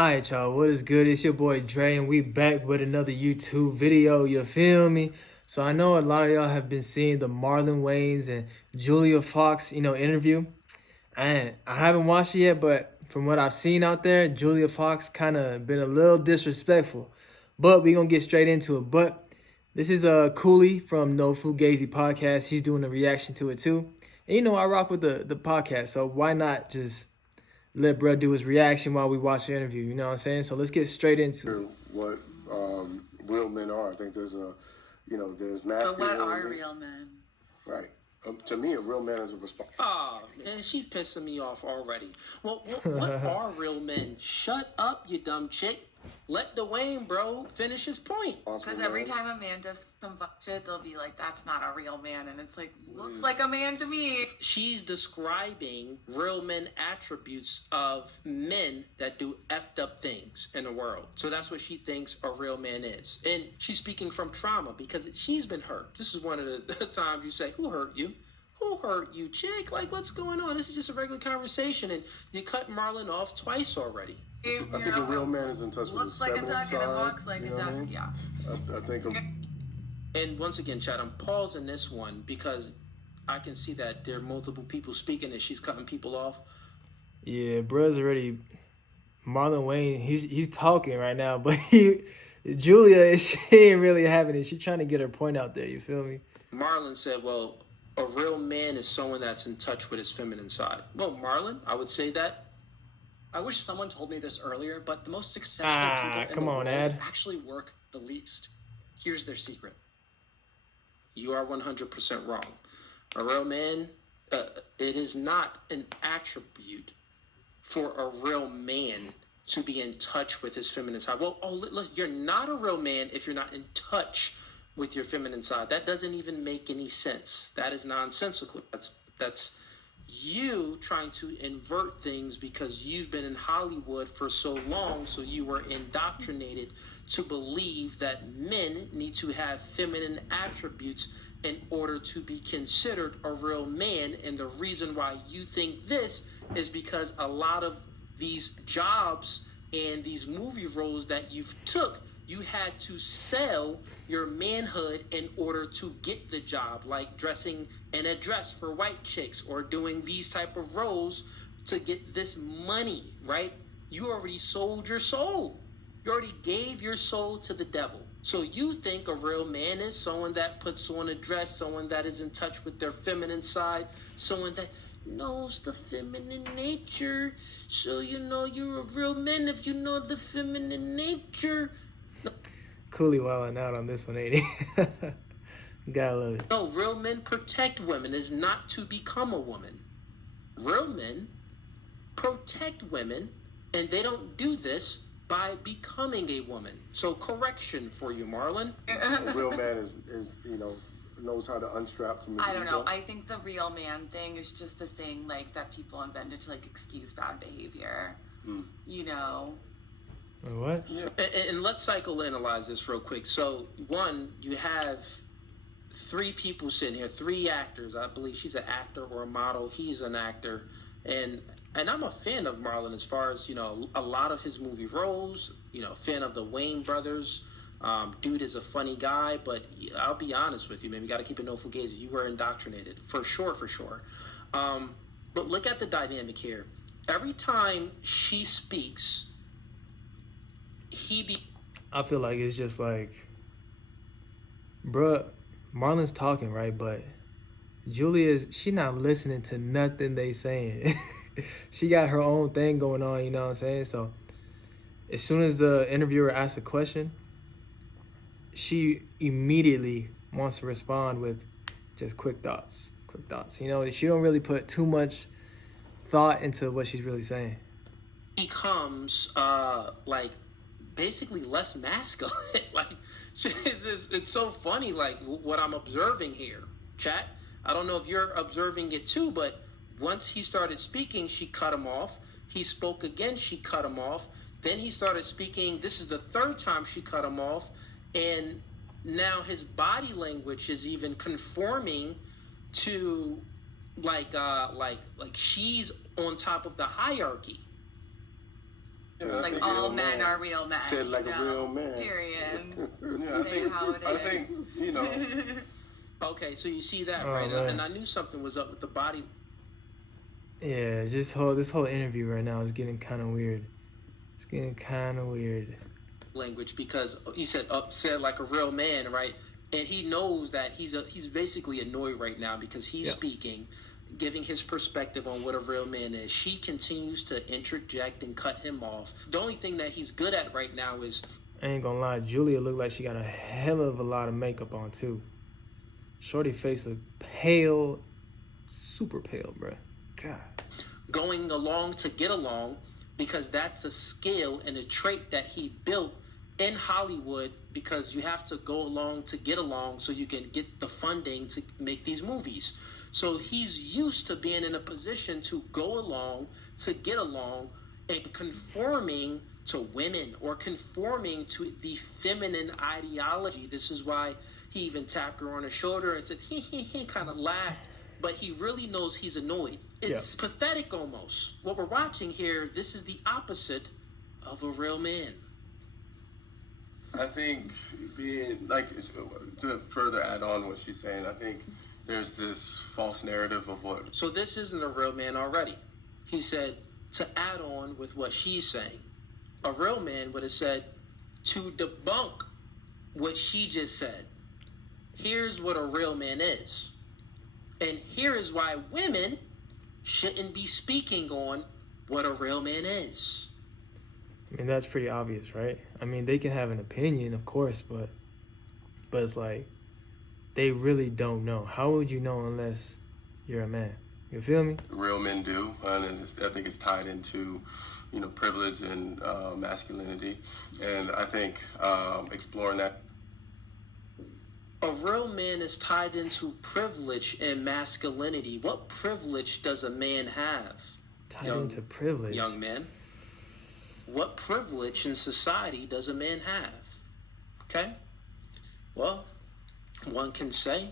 Alright, y'all, what is good? It's your boy Dre, and we back with another YouTube video, you feel me? So I know a lot of y'all have been seeing the Marlon Wayans and Julia Fox, interview. And I haven't watched it yet, but from what I've seen out there, Julia Fox kind of been a little disrespectful. But we going to get straight into it. But this is Cooley from No Fugazi Podcast. He's doing a reaction to it too. And I rock with the podcast, so why not just let bruh do his reaction while we watch the interview, you know what I'm saying? So let's get straight into it. What real men are. I think there's there's masculine. But what are real men? Right. To me, a real man is a response. Oh, man, she pissing me off already. Well, what are real men? Shut up, you dumb chick. Let Dwayne, bro, finish his point. Because every time a man does some fuck shit, they'll be like, that's not a real man. And it's like, looks like a man to me. She's describing real men attributes of men that do effed up things in the world. So that's what she thinks a real man is. And she's speaking from trauma because she's been hurt. This is one of the times you say, who hurt you? Who hurt you, chick? Like, what's going on? This is just a regular conversation. And you cut Marlon off twice already. I think a real man is in touch with his feminine side. Looks like a duck and it walks like a duck, yeah. I think And once again, Chad, I'm pausing this one because I can see that there are multiple people speaking and she's cutting people off. Yeah, bruh's already... Marlon Wayne, he's talking right now, but Julia, she ain't really having it. She's trying to get her point out there, you feel me? Marlon said, well, a real man is someone that's in touch with his feminine side. Well, Marlon, I would say that. I wish someone told me this earlier, but the most successful people in the world actually work the least. Here's their secret. You are 100% wrong. A real man, it is not an attribute for a real man to be in touch with his feminine side. Well, listen, you're not a real man if you're not in touch with your feminine side. That doesn't even make any sense. That is nonsensical. That's you trying to invert things because you've been in Hollywood for so long, so you were indoctrinated to believe that men need to have feminine attributes in order to be considered a real man. And the reason why you think this is because a lot of these jobs and these movie roles that you've took, you had to sell your manhood in order to get the job, like dressing in a dress for white chicks or doing these type of roles to get this money, right? You already sold your soul. You already gave your soul to the devil. So you think a real man is someone that puts on a dress, someone that is in touch with their feminine side, someone that knows the feminine nature. So you're a real man if you know the feminine nature. Cooley wilding out on this one, ain't he? Gotta love it. No, real men protect women is not to become a woman. Real men protect women, and they don't do this by becoming a woman. So correction for you, Marlon. a real man is knows how to unstrap from his I don't ego. know. I think the real man thing is just a thing like that people invented to like excuse bad behavior. What? Yeah. And let's psychoanalyze this real quick. So, one, you have three people sitting here, three actors. I believe she's an actor or a model. He's an actor. And I'm a fan of Marlon as far as, a lot of his movie roles, fan of the Wayans brothers. Dude is a funny guy, but I'll be honest with you, man. You got to keep it no fugazi. You were indoctrinated. For sure. But look at the dynamic here. Every time she speaks, I feel like it's just like, bruh, Marlon's talking, right? But she not listening to nothing they saying. She got her own thing going on, you know what I'm saying? So as soon as the interviewer asks a question, she immediately wants to respond with just quick thoughts. She don't really put too much thought into what she's really saying. Becomes basically less masculine. It's so funny, like what I'm observing here. Chat, I don't know if you're observing it too, but once he started speaking, she cut him off. He spoke again, she cut him off. Then he started speaking. This is the third time she cut him off. And now his body language is even conforming to like she's on top of the hierarchy. Like all men are real men. Said like a real man. Period. Yeah, Say it how it I is. think, you know. Okay, so you see that, Oh, right? man. And I knew something was up with the body Yeah, this whole interview right now is getting kind of weird. It's getting kind of weird. language, because he said upset like a real man, right? And he knows that he's basically annoyed right now because he's speaking, giving his perspective on what a real man is. She continues to interject and cut him off. The only thing that he's good at right now is, I ain't gonna lie, Julia looked like she got a hell of a lot of makeup on too. Shorty face look pale, super pale, bruh. God. going along to get along, because that's a skill and a trait that he built in Hollywood, because you have to go along to get along so you can get the funding to make these movies. So he's used to being in a position to go along to get along and conforming to women or conforming to the feminine ideology. This is why he even tapped her on the shoulder and said, he kind of laughed. But he really knows he's annoyed. It's pathetic almost. What we're watching here, this is the opposite of a real man. I think being, like, to further add on what she's saying, I think there's this false narrative of what. So this isn't a real man already. He said, to add on with what she's saying, a real man would have said, to debunk what she just said. Here's what a real man is. And here is why women shouldn't be speaking on what a real man is. I mean, that's pretty obvious, right? I mean, they can have an opinion, of course, but it's like, they really don't know. How would you know unless you're a man? You feel me? Real men do, and I think it's tied into, you know, privilege and masculinity, and I think exploring that. A real man is tied into privilege and masculinity. What privilege does a man have? Tied into privilege. Young man. What privilege in society does a man have? Okay? Well, one can say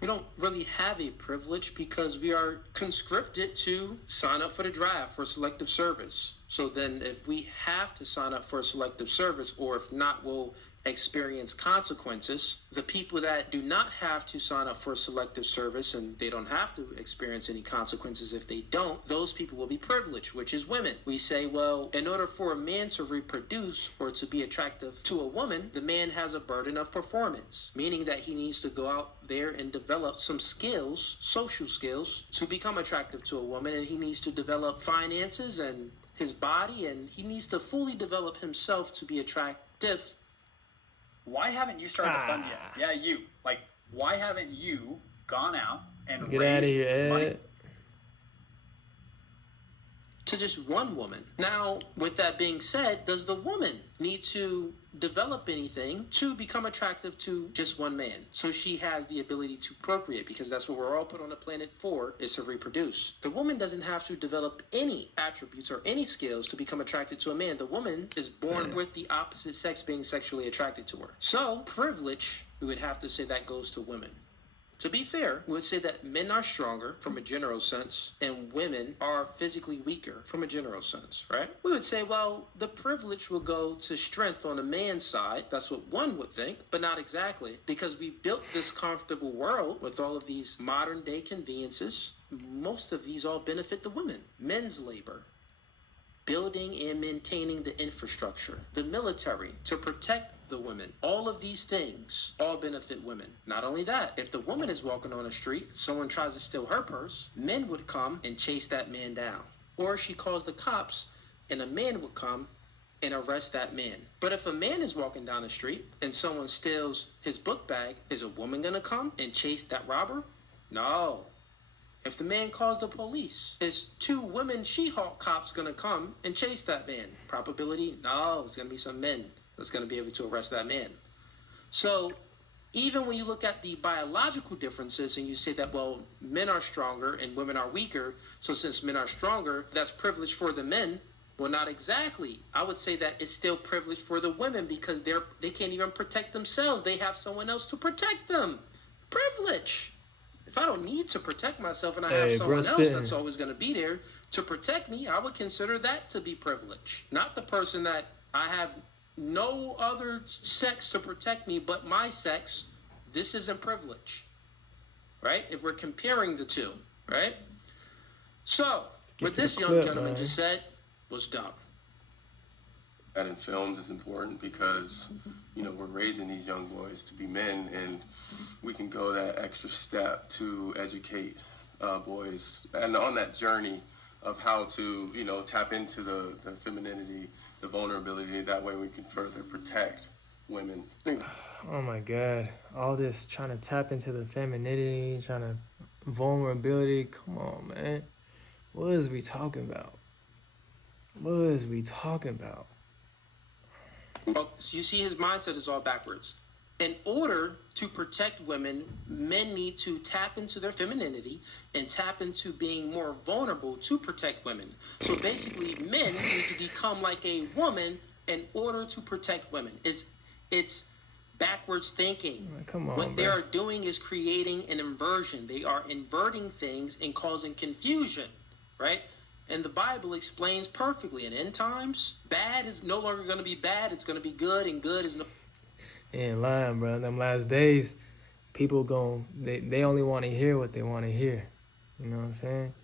we don't really have a privilege because we are conscripted to sign up for the draft for selective service. So then if we have to sign up for a selective service, or if not, we'll experience consequences. The people that do not have to sign up for a selective service and they don't have to experience any consequences if they don't, those people will be privileged, which is women. We say, well, in order for a man to reproduce or to be attractive to a woman, the man has a burden of performance, meaning that he needs to go out there and develop some skills, social skills, to become attractive to a woman, and he needs to develop finances and his body, and he needs to fully develop himself to be attractive. Why haven't you started a fund yet? Yeah, you. Like, why haven't you gone out and Get out of raised here, money? Ed. To just one woman. Now, with that being said, does the woman need to develop anything to become attractive to just one man? So she has the ability to procreate, because that's what we're all put on the planet for, is to reproduce. The woman doesn't have to develop any attributes or any skills to become attracted to a man. The woman is born with the opposite sex being sexually attracted to her. So, privilege, we would have to say that goes to women. To be fair, we would say that men are stronger from a general sense and women are physically weaker from a general sense, right? We would say, well, the privilege will go to strength on the man's side. That's what one would think, but not exactly, because we built this comfortable world with all of these modern day conveniences. Most of these all benefit the women. Men's labor, building and maintaining the infrastructure, the military to protect the women. All of these things all benefit women. Not only that, if the woman is walking on the street, someone tries to steal her purse, men would come and chase that man down. Or she calls the cops and a man would come and arrest that man. But if a man is walking down the street and someone steals his book bag, is a woman gonna come and chase that robber? No. If the man calls the police, is two women She-Hulk cops gonna come and chase that man? Probability? No, it's gonna be some men that's gonna be able to arrest that man. So even when you look at the biological differences and you say that, well, men are stronger and women are weaker, so since men are stronger, that's privilege for the men. Well, not exactly. I would say that it's still privilege for the women because they can't even protect themselves. They have someone else to protect them. Privilege. If I don't need to protect myself and I Hey, have bro, someone else spitting. that's always going to be there to protect me, I would consider that to be privilege. Not the person that I have no other sex to protect me but my sex. This isn't privilege, right? If we're comparing the two, right? So, what to this the young clip, gentleman man. just said was dumb. That in films is important because, you know, we're raising these young boys to be men, and we can go that extra step to educate boys and on that journey of how to, you know, tap into the femininity, the vulnerability. That way we can further protect women. Oh my God. All this trying to tap into the femininity, trying to vulnerability. Come on, man. What is we talking about? What is we talking about? Well, so you see his mindset is all backwards. In order to protect women, men need to tap into their femininity and tap into being more vulnerable to protect women. So basically, men need to become like a woman in order to protect women. It's backwards thinking. Come on, What they bro. are doing is creating an inversion. They are inverting things and causing confusion, right? And the Bible explains perfectly. In end times, bad is no longer going to be bad. It's going to be good, and good is no Ain't lying, bro. Them last days, people they only want to hear what they want to hear. You know what I'm saying?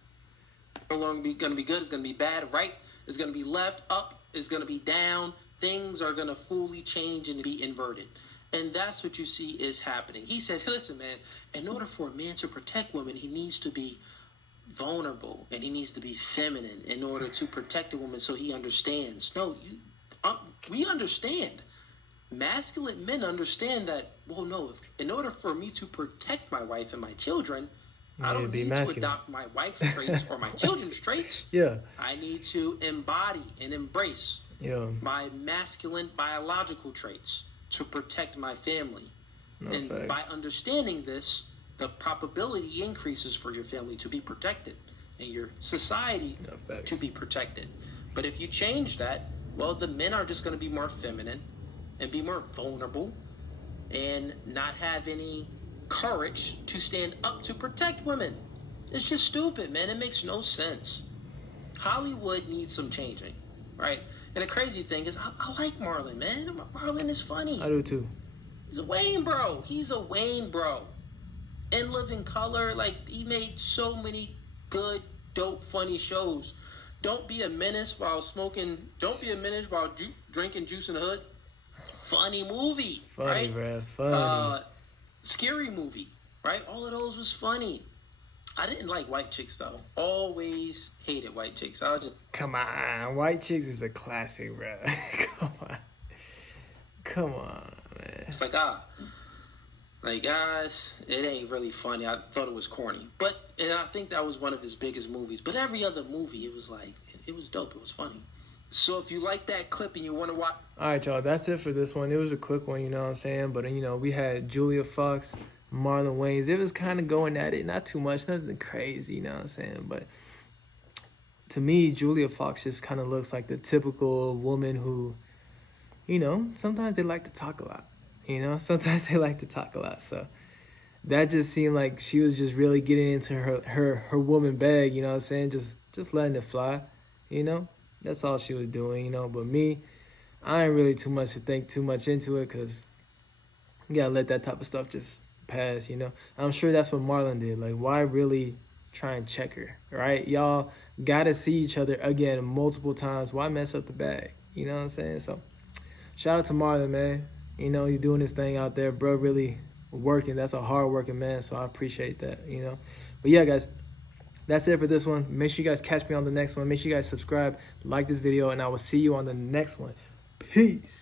longer going to be good. It's going to be bad. Right is going to be left. Up is going to be down. Things are going to fully change and be inverted. And that's what you see is happening. He said, listen, man, in order for a man to protect women, he needs to be vulnerable and he needs to be feminine in order to protect a woman so he understands. No, we understand. Masculine men understand that, well, no, in order for me to protect my wife and my children, I don't need to adopt my wife's traits or my children's traits. Yeah. I need to embody and embrace my masculine biological traits to protect my family. And facts. by understanding this, the probability increases for your family to be protected and your society to be protected. But if you change that, well, the men are just going to be more feminine and be more vulnerable and not have any courage to stand up to protect women. It's just stupid, man. It makes no sense. Hollywood needs some changing, right? And the crazy thing is, I like Marlon, man. Marlon is funny. I do too. He's a Wayne bro. He's a Wayne bro. In Living Color, like, he made so many good, dope, funny shows. Don't Be a Menace while smoking. Don't Be a Menace while drinking juice in the hood. Funny movie, Funny, right? bro. Funny. Scary movie, right? All of those was funny. I didn't like white chicks though. Always hated white chicks. I was just Come on. White Chicks is a classic, bro. Come on, man. it's like guys, it ain't really funny. I thought it was corny, and I think that was one of his biggest movies. But every other movie, it was like it was dope. It was funny. So if you like that clip and you want to watch. All right, y'all. That's it for this one. It was a quick one, you know what I'm saying? But, you know, we had Julia Fox, Marlon Wayans. It was kind of going at it. Not too much. Nothing crazy, you know what I'm saying? But to me, Julia Fox just kind of looks like the typical woman who, you know, sometimes they like to talk a lot. You know, sometimes they like to talk a lot. So that just seemed like she was just really getting into her woman bag, you know what I'm saying? Just letting it fly, you know? That's all she was doing, you know? But me, I ain't really too much to think too much into it because you gotta let that type of stuff just pass, you know? I'm sure that's what Marlon did. Like, why really try and check her, right? Y'all gotta see each other again multiple times. Why mess up the bag? You know what I'm saying? So, shout out to Marlon, man. You know, he's doing his thing out there, bro, really working. That's a hard-working man, so I appreciate that, you know? But yeah, guys, that's it for this one. Make sure you guys catch me on the next one. Make sure you guys subscribe, like this video, and I will see you on the next one. Peace.